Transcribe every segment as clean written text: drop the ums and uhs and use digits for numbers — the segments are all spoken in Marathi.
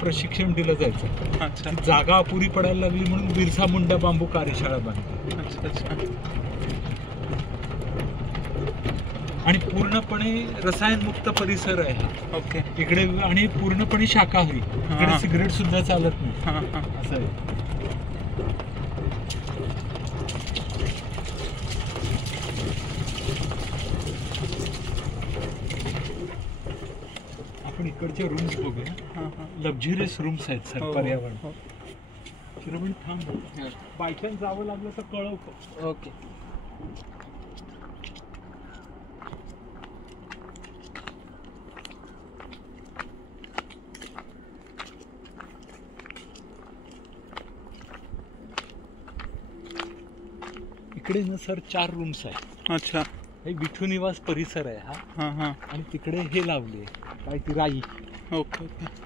प्रशिक्षण दिलं जायचं. अच्छा. जागा अपुरी पडायला लागली म्हणून बिरसा मुंडा बांबू कार्यशाळा बांधली. अच्छा अच्छा. आणि पूर्णपणे रसायनमुक्त परिसर आहे हा. ओके. इकडे आणि पूर्णपणे शाकाहारी. इकडे सिगरेट सुद्धा चालत नाही. असं आहे. आपण इकडचे रूम्स बघूया. लक्झरियस रूम्स आहेत सर. पर्यावरण शिरोमणी थांब. बाय चान्स जावं लागलं तर कळव. ओके. इकडे ना सर 4 रूम्स आहेत. अच्छा. हे विठू निवास परिसर आहे हा. हां हां. आणि तिकडे हे लावले काय ती राई. Okay okay.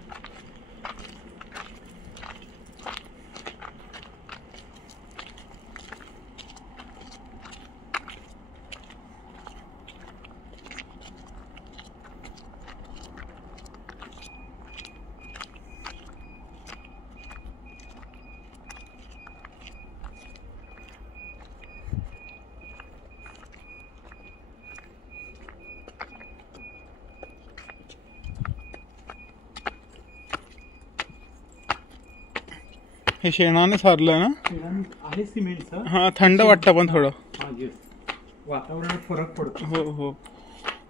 हे शेणाने सारलं ना. आहे सिमेंटचं. हां थंड वाटतं पण थोडं. वातावरणात फरक पडतो. हो हो.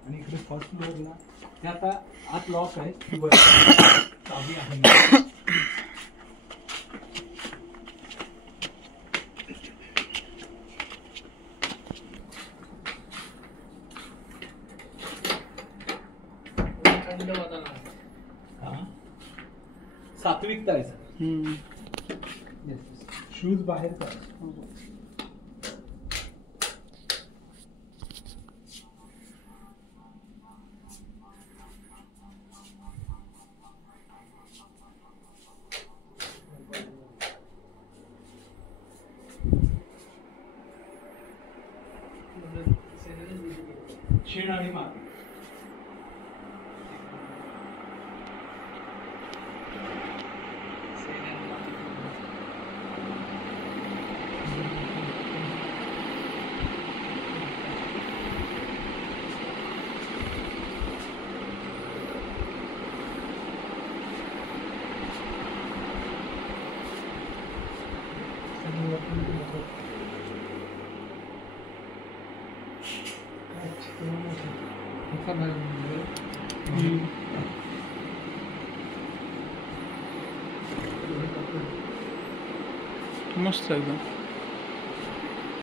आणि इकडे फर्स्ट फ्लोअरला ते आता आत लॉक आहे. चावी आहे. सात्विकता आहे सर. शूज बाहेर का. शेण आणि माती. मस्त एकदम.